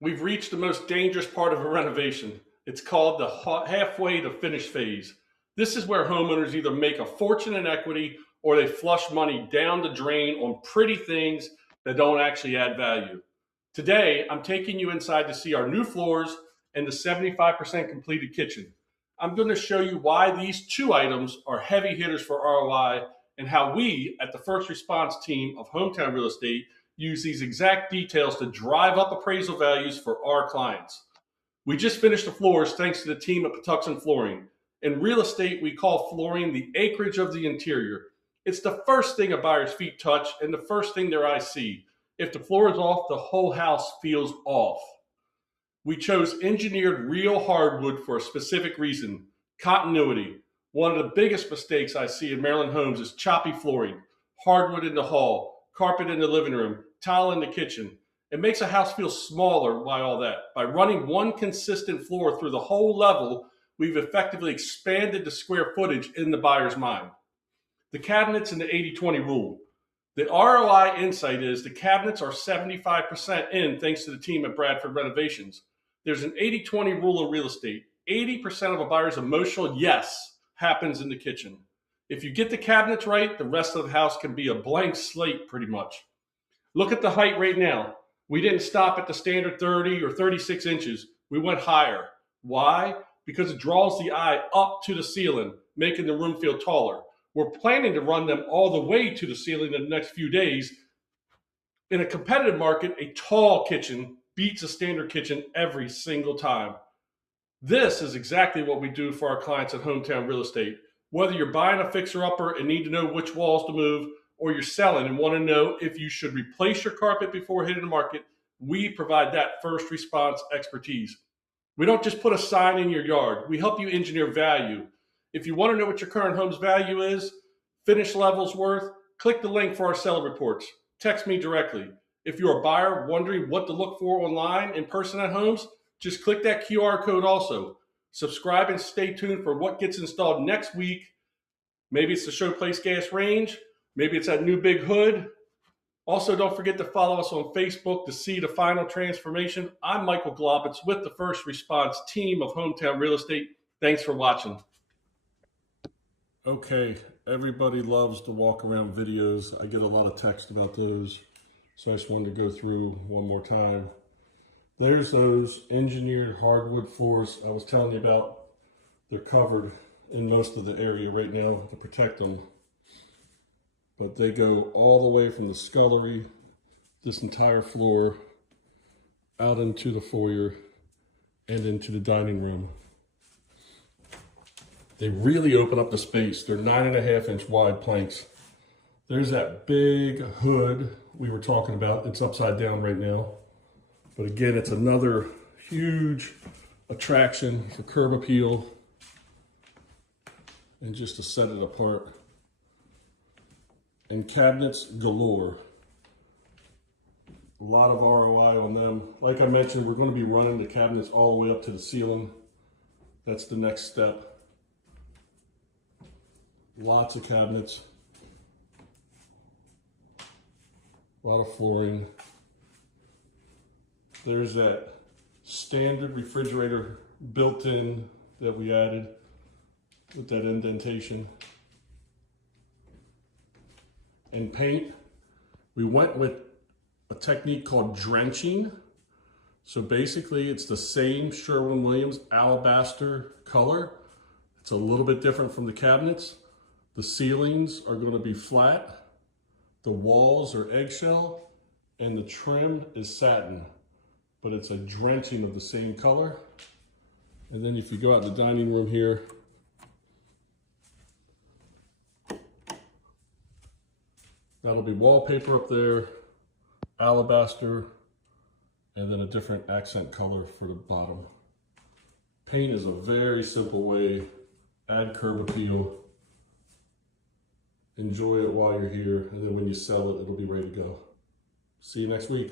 We've reached the most dangerous part of a renovation. It's called the halfway to finish phase. This is where homeowners either make a fortune in equity or they flush money down the drain on pretty things that don't actually add value. Today, I'm taking you inside to see our new floors and the 75% completed kitchen. I'm going to show you why these two items are heavy hitters for ROI and how we at the first response team of Hometown Real Estate use these exact details to drive up appraisal values for our clients. We just finished the floors thanks to the team at Patuxent Flooring. In real estate, we call flooring the acreage of the interior. It's the first thing a buyer's feet touch and the first thing their eyes see. If the floor is off, the whole house feels off. We chose engineered real hardwood for a specific reason: continuity. One of the biggest mistakes I see in Maryland homes is choppy flooring, hardwood in the hall, carpet in the living room, tile in the kitchen. It makes a house feel smaller by all that. By running one consistent floor through the whole level, we've effectively expanded the square footage in the buyer's mind. The cabinets and the 80-20 rule. The ROI insight is the cabinets are 75% in thanks to the team at Bradford Renovations. There's an 80-20 rule in real estate. 80% of a buyer's emotional yes happens in the kitchen. If you get the cabinets right, the rest of the house can be a blank slate pretty much. Look at the height right now. We didn't stop at the standard 30 or 36 inches. We went higher. Why? Because it draws the eye up to the ceiling, making the room feel taller. We're planning to run them all the way to the ceiling in the next few days. In a competitive market, a tall kitchen beats a standard kitchen every single time. This is exactly what we do for our clients at Hometown Real Estate. Whether you're buying a fixer-upper and need to know which walls to move, or you're selling and want to know if you should replace your carpet before hitting the market, we provide that first response expertise. We don't just put a sign in your yard. We help you engineer value. If you want to know what your current home's value is, finish level's worth, click the link for our seller reports. Text me directly. If you're a buyer wondering what to look for online, in person at homes, just click that QR code also. Subscribe and stay tuned for what gets installed next week. Maybe it's the Showplace gas range. Maybe it's that new big hood. Also, don't forget to follow us on Facebook to see the final transformation. I'm Michael Globitz with the First Response team of Hometown Real Estate. Thanks for watching. Okay, everybody loves to walk around videos. I get a lot of text about those, so I just wanted to go through one more time. There's those engineered hardwood floors I was telling you about. They're covered in most of the area right now to protect them. But they go all the way from the scullery, this entire floor, out into the foyer and into the dining room. They really open up the space. They're 9.5-inch wide planks. There's that big hood we were talking about. It's upside down right now. But again, it's another huge attraction for curb appeal and just to set it apart. And cabinets galore. A lot of ROI on them. Like I mentioned, we're going to be running the cabinets all the way up to the ceiling. That's the next step. Lots of cabinets. A lot of flooring. There's that standard refrigerator built in that we added with that indentation. And paint, we went with a technique called drenching. So basically it's the same Sherwin-Williams alabaster color. It's a little bit different from the cabinets. The ceilings are going to be flat. The walls are eggshell and the trim is satin, but it's a drenching of the same color. And then if you go out in the dining room here, that'll be wallpaper up there, alabaster, and then a different accent color for the bottom. Paint is a very simple way. Add curb appeal. Enjoy it while you're here, and then when you sell it, it'll be ready to go. See you next week.